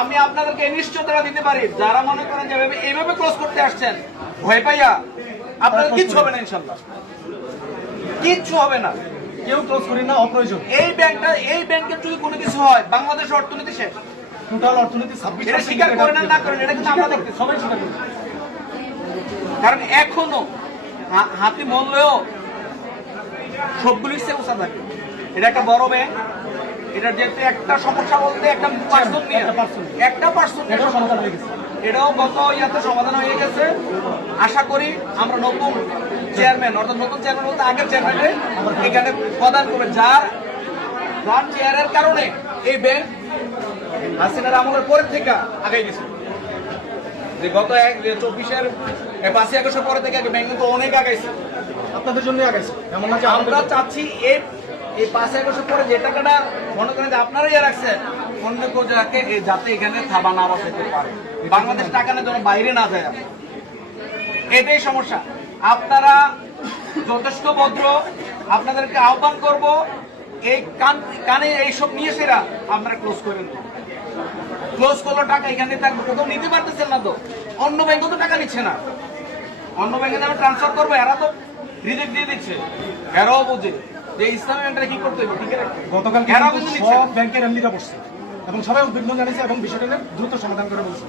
আমি আপনাদেরকে নিশ্চয়তা দিতে পারি, যারা মনে করেন যে এইভাবে ক্লোজ করতে আসছেন ভয় পাইয়া, আপনাদের কিচ্ছু হবে না, ইনশাল্লাহ কিচ্ছু হবে না। কেউ ক্লোজ করি না অপ্রয়োজন। এই ব্যাংকের যদি কোনো কিছু হয়, বাংলাদেশের অর্থনীতি শেষ। টোটাল অর্থনীতি 26%। এটা স্বীকার করেন না করেন, এটা কিন্তু আমরা দেখতে সবাই স্বীকার করি। কারণ এখনো হাতি মরলেও সবগুলির চেয়ে উঁচা থাকে। এটা একটা বড় ব্যাংক, এটার যেহেতু একটা সমস্যা বলতে একটা পার্সন নিয়ে একটা পার্সন এটাও সমাধান হয়ে গেছে। এটাও গত ইয়াতে সমাধান হয়ে গেছে। আশা করি আমরা নতুন চেয়ারম্যান, অর্থাৎ নতুন চেয়ারম্যান বলতে আগের চেয়ারম্যানে এখানে প্রদান করবে, যার চেয়ারের কারণে এই ব্যাংক হাসিনার আমলের পরের থেকে আগে গেছে। যে গত 5ই আগস্টের পরে থেকে ব্যাংক কিন্তু অনেক আগাইছে, আপনাদের জন্য আগাইছে। এমন না যে আমরা চাচ্ছি এই 5ই আগস্টের পরে যে টাকাটা মনে করেন যে আপনারা ইয়ে রাখছেন অন্য কেউ যাতে এখানে থাবা না বসাইতে পারে, বাংলাদেশ টাকা না যেন বাইরে না যায়, এটাই সমস্যা। আপনারা যথেষ্ট ভদ্র, আপনাদেরকে আহ্বান করব এই কানে এইসব নিয়ে সেরা আপনারা ক্লোজ করেন। ক্লোজ করলো টাকা এখানে থাকবে, কোথাও নিতে পারতেছেন না তো, অন্য ব্যাংকে তো টাকা নিচ্ছে না, অন্য ব্যাংকে আমি ট্রান্সফার করবো, এরা তো রিজেক্ট দিয়ে দিচ্ছে। এরাও বোঝে যে ইসলামী ব্যাংকটা কি করতে হবে, ঠিক আছে। গতকাল এরাও কিন্তু নিচ্ছে সব ব্যাংকের এমডিরা বসছে এবং সবাই উদ্বিগ্ন জানিয়েছে এবং বিষয়টা দ্রুত সমাধান করে বলছে।